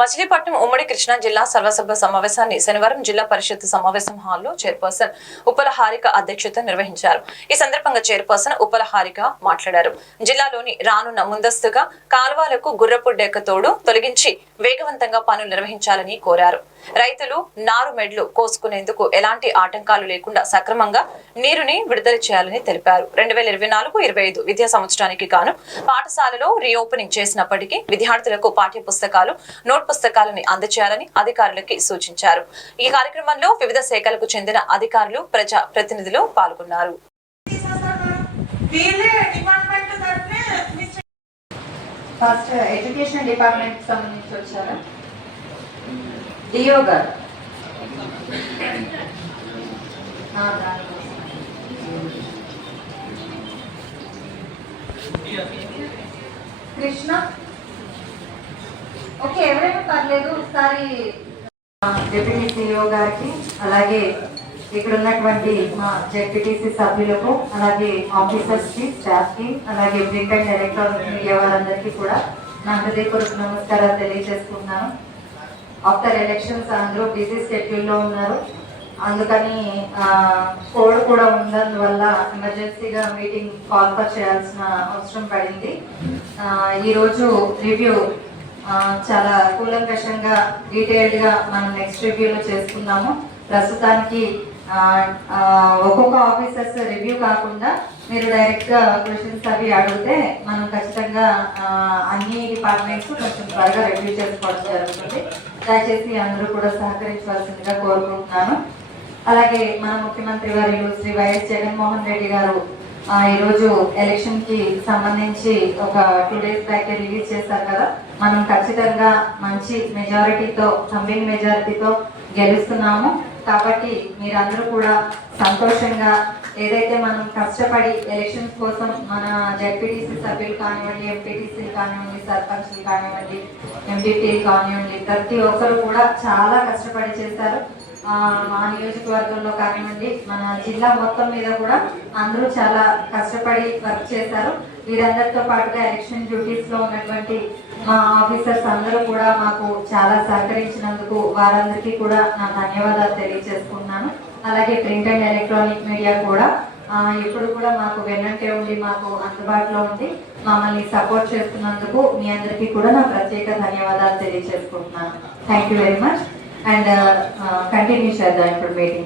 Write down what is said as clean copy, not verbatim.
మచిలీపట్నం ఉమ్మడి కృష్ణా జిల్లా సర్వసభ్య సమావేశాన్ని శనివారం జిల్లా పరిషత్ సమావేశం హాల్లో చైర్పర్సన్ ఉప్పల హారిక అధ్యక్షత నిర్వహించారు. ఈ సందర్భంగా చైర్పర్సన్ ఉప్పల హారిక మాట్లాడారు. జిల్లాలోని రానున్న ముందస్తుగా కాల్వలకు గుర్రపు డెక్క తోడు తొలగించి వేగవంతంగా పనులు నిర్వహించాలని కోరారు. రైతులు నారు మెడ్లు కోసుకునేందుకు ఎలాంటి ఆటంకాలు లేకుండా సక్రమంగా నీరుని విడుదల చేయాలని తెలిపారు. 2024-25 విద్యా సంవత్సరానికి గాను పాఠశాలలో రీఓపెనింగ్ చేసినప్పటికీ విద్యార్థులకు పాఠ్య పుస్తకాలు, నోట్ పుస్తకాలను అందజేయాలని అధికారులకి సూచించారు. ఈ కార్యక్రమంలో వివిధ శాఖలకు చెందిన అధికారులు, ప్రజా ప్రతినిధులు పాల్గొన్నారు. ఫస్ట్ ఎడ్యుకేషన్ డిపార్ట్మెంట్ సంబంధించి వచ్చారా? డిఓ గారు కృష్ణ ఓకే, ఎవరైనా పర్లేదు. ఒకసారి డిప్యూటీ సిఇఓ గారికి, అలాగే ఇక్కడ ఉన్నటువంటి మా జెడ్పీటీసీ సభ్యులకు, అలాగే ఆఫీసర్స్ కి, స్టాఫ్ కి, అలాగే ప్రింట్ అండ్ ఎలక్ట్రానిక్ మీడియా వారందరికీ కూడా నా హృదయపూర్వక నమస్కారాలు తెలియజేసుకుంటున్నాను. ఆఫ్టర్ ఎలక్షన్స్ అందరూ బిజీ షెడ్యూల్లో ఉన్నారు. అందుకని కోడ్ కూడా ఉన్నందువల్ల ఎమర్జెన్సీగా మీటింగ్ కాల్ చేయాల్సిన అవసరం పడింది. ఈరోజు రివ్యూ చాలా కూలంకషంగా, డీటెయిల్డ్ గా మనం నెక్స్ట్ రివ్యూలో చేసుకున్నాము. ప్రస్తుతానికి ఒక్కొక్క ఆఫీసర్స్ రివ్యూ కాకుండా మీరు డైరెక్ట్ గా క్వశ్చన్స్ అవి అడిగితే మనం ఖచ్చితంగా అన్ని డిపార్ట్మెంట్స్ కొంచెం త్వరగా రివ్యూ చేసుకోవడం జరుగుతుంది. దయచేసి అందరూ కూడా సహకరించవలసిందిగా కోరుకుంటున్నాను. అలాగే మన ముఖ్యమంత్రి వారు శ్రీ వైఎస్ జగన్మోహన్ రెడ్డి గారు ఈరోజు ఎలక్షన్ కి సంబంధించి ఒక 2 days బ్యాక్ రిలీజ్ చేశారు కదా. మనం ఖచ్చితంగా మంచి మెజారిటీతో, కంబైన్ మెజారిటీతో గెలుస్తున్నాము. కాబట్టి మీరందరూ కూడా సంతోషంగా, ఏదైతే మనం కష్టపడి ఎలక్షన్స్ కోసం మన జెడ్పీటీసీ సభ్యులు కానివ్వండి, ఎంపీటీసీలు కానివ్వండి, సర్పంచ్లు కానివ్వండి, ఎంపీటీలు కానివ్వండి, ప్రతి ఒక్కరు కూడా చాలా కష్టపడి చేశారు. మా నియోజకవర్గంలో కానివ్వండి, మన జిల్లా మొత్తం మీద కూడా అందరూ చాలా కష్టపడి వర్క్ చేశారు. వీరందరితో పాటుగా ఎలక్షన్ డ్యూటీస్ లో ఉన్నటువంటి మా ఆఫీసర్స్ అందరూ కూడా మాకు చాలా సహకరించినందుకు వారందరికీ కూడా నా ధన్యవాదాలు తెలియజేసుకున్నాను. అలాగే ప్రింట్ అండ్ ఎలక్ట్రానిక్ మీడియా కూడా ఎప్పుడు కూడా మాకు వెన్నంటే ఉండి, మాకు అందుబాటులో ఉండి మమ్మల్ని సపోర్ట్ చేస్తున్నందుకు మీ అందరికీ కూడా నా ప్రత్యేక ధన్యవాదాలు తెలియజేసుకుంటున్నాను. Thank you very much. And continue share the information.